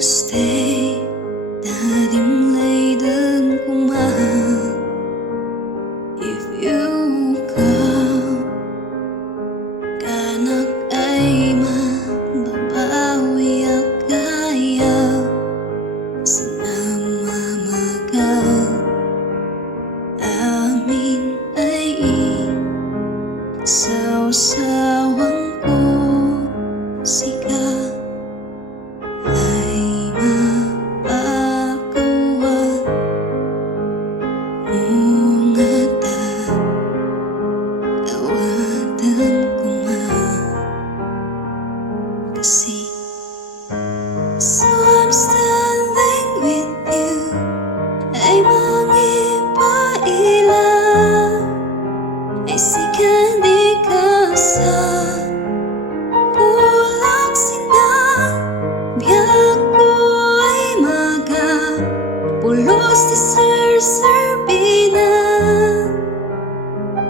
stay ta dim lấy đơn của mà if you come kanak ay mababawi ang kaya sinama magaw amin ay isaw-sawang ko sika ay mapagawa mungata kawadam ko ma kasi so I'm standing with you ay mangipaila ay sikan di ka sa pulang sinang biyak ko ay maga pulos di serbinan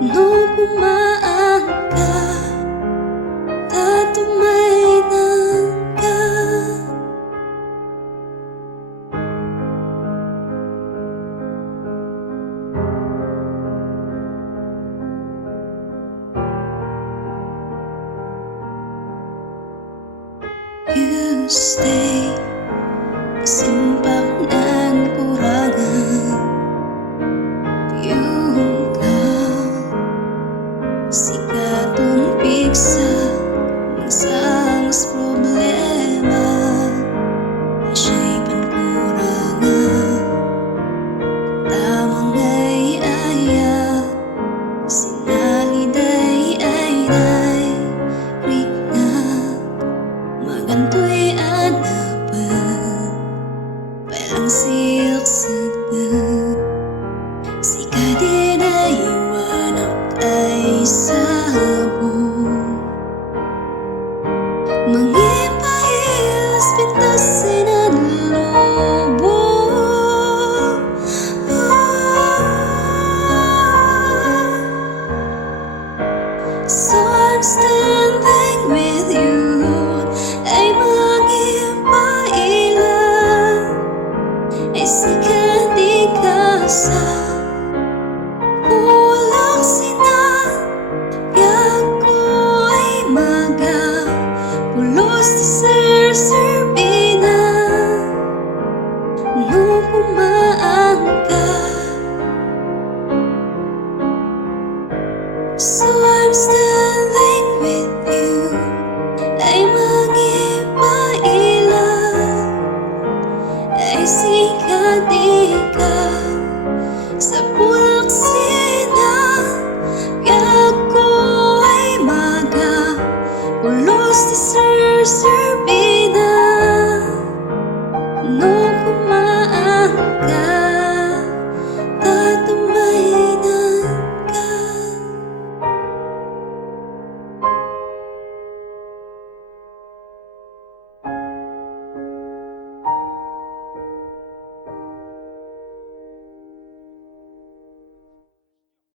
no kumaan ka Tumaynan ka You stay simpak nan kurangan yung ka sikatun piksa magsangos problema siya'y pankurangan tamang ay aya sinaliday ay day rik na maganto'y anapan palang siyaksagdan sikadin ay iwanak ay sabong mangipahilas pintasin at lobo So I'm standing with you ay mangipaila ay sikan di ka sa pulang sinan biyak ko ay maga pulos di serbinan no kumaan ka So I'm standing with you ay mangipaila ay sikat di ka sa pulang sinan biyak ko ay maga pulos di serbinan